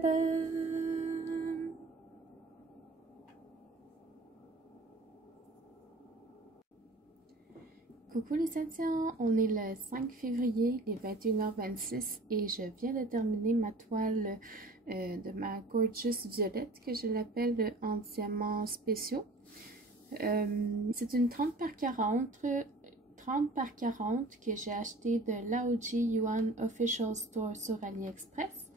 Tadam! Coucou les Saintiens, on est le 5 février, il est 21h26 et je viens de terminer ma toile de ma Gorgeous Violette que je l'appelle en diamants spéciaux. C'est une 30 par 40 que j'ai acheté de Laoji Yuan Official Store sur AliExpress.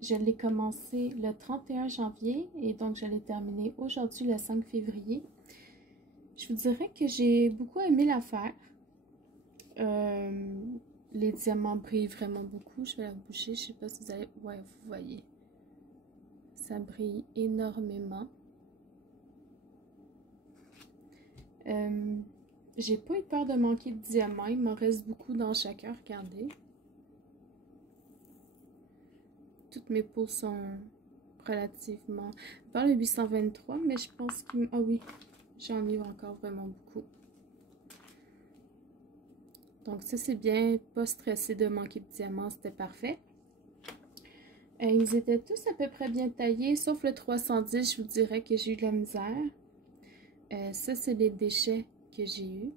Je l'ai commencé le 31 janvier et donc je l'ai terminé aujourd'hui le 5 février. Je vous dirais que j'ai beaucoup aimé la faire. Les diamants brillent vraiment beaucoup. Je vais la boucher, je sais pas si vous allez... Ouais, vous voyez. Ça brille énormément. J'ai pas eu peur de manquer de diamants. Il m'en reste beaucoup dans chacun, regardez. Toutes mes peaux sont relativement... Pas le 823, mais je pense que... Ah oui, j'en ai encore vraiment beaucoup. Donc ça, c'est bien. Pas stressé de manquer de diamants, c'était parfait. Ils étaient tous à peu près bien taillés, sauf le 310, je vous dirais que j'ai eu de la misère. Ça, c'est les déchets que j'ai eus.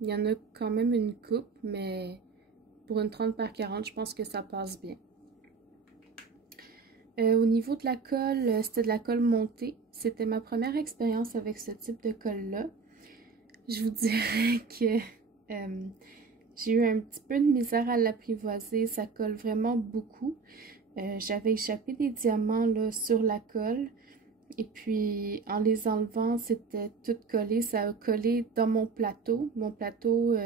Il y en a quand même une coupe, mais... Pour une 30 par 40, je pense que ça passe bien. Au niveau de la colle, c'était de la colle montée. C'était ma première expérience avec ce type de colle-là. Je vous dirais que j'ai eu un petit peu de misère à l'apprivoiser. Ça colle vraiment beaucoup. J'avais échappé des diamants là, sur la colle. Et puis, en les enlevant, c'était tout collé. Ça a collé dans mon plateau. Mon plateau,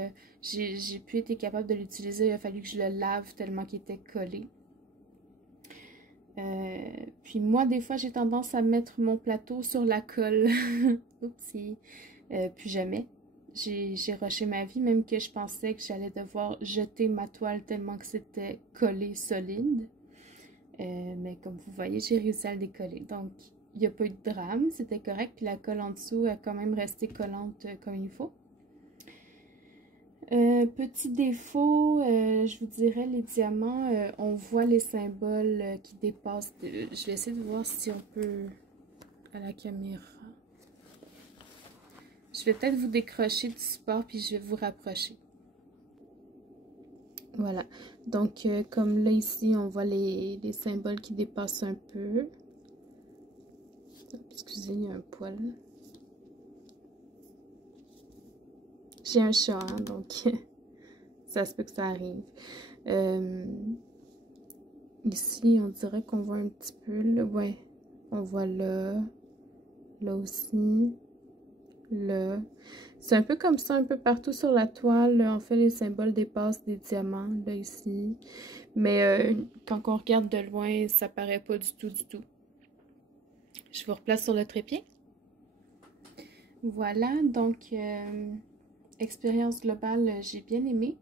j'ai pu être capable de l'utiliser. Il a fallu que je le lave tellement qu'il était collé. Puis moi, des fois, j'ai tendance à mettre mon plateau sur la colle. Oupsie. Puis jamais. J'ai rushé ma vie, même que je pensais que j'allais devoir jeter ma toile tellement que c'était collé solide. Mais comme vous voyez, j'ai réussi à le décoller. Donc, il n'y a pas eu de drame, c'était correct. Puis la colle en dessous a quand même resté collante comme il faut. Petit défaut, je vous dirais, les diamants, on voit les symboles qui dépassent. Je vais essayer de voir si on peut à la caméra. Je vais peut-être vous décrocher du support puis je vais vous rapprocher. Voilà. Donc, comme là, ici, on voit les symboles qui dépassent un peu. Excusez, il y a un poil. J'ai un chat, hein, donc ça se peut que ça arrive. Ici, on dirait qu'on voit un petit peu, là, ouais, on voit là aussi, là. C'est un peu comme ça, un peu partout sur la toile. En fait, les symboles dépassent des diamants, là, ici. Mais quand on regarde de loin, ça paraît pas du tout, du tout. Je vous replace sur le trépied. Voilà, donc, expérience globale, j'ai bien aimé.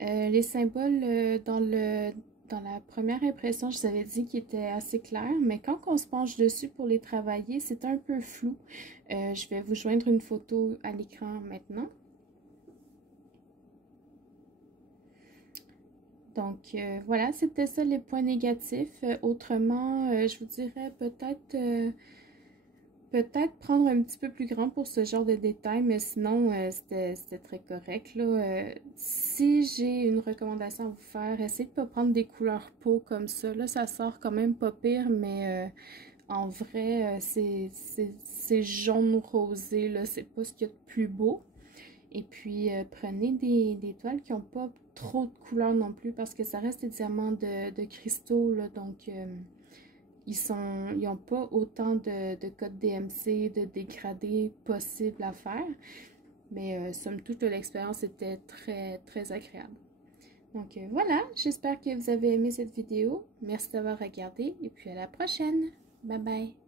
Les symboles dans la première impression, je vous avais dit qu'ils étaient assez clairs, mais quand on se penche dessus pour les travailler, c'est un peu flou. Je vais vous joindre une photo à l'écran maintenant. Donc, voilà, c'était ça les points négatifs. Autrement, je vous dirais peut-être prendre un petit peu plus grand pour ce genre de détails, mais sinon, c'était très correct, là. Si j'ai une recommandation à vous faire, essayez de ne pas prendre des couleurs peau comme ça. Là, ça sort quand même pas pire, mais en vrai, c'est jaune rosé, là. C'est pas ce qu'il y a de plus beau. Et puis, prenez des toiles qui n'ont pas trop de couleurs non plus, parce que ça reste des diamants de cristaux, là, donc... ils n'ont pas autant de codes DMC, de dégradés possibles à faire. Mais somme toute, l'expérience était très, très agréable. Donc voilà, j'espère que vous avez aimé cette vidéo. Merci d'avoir regardé et puis à la prochaine. Bye bye.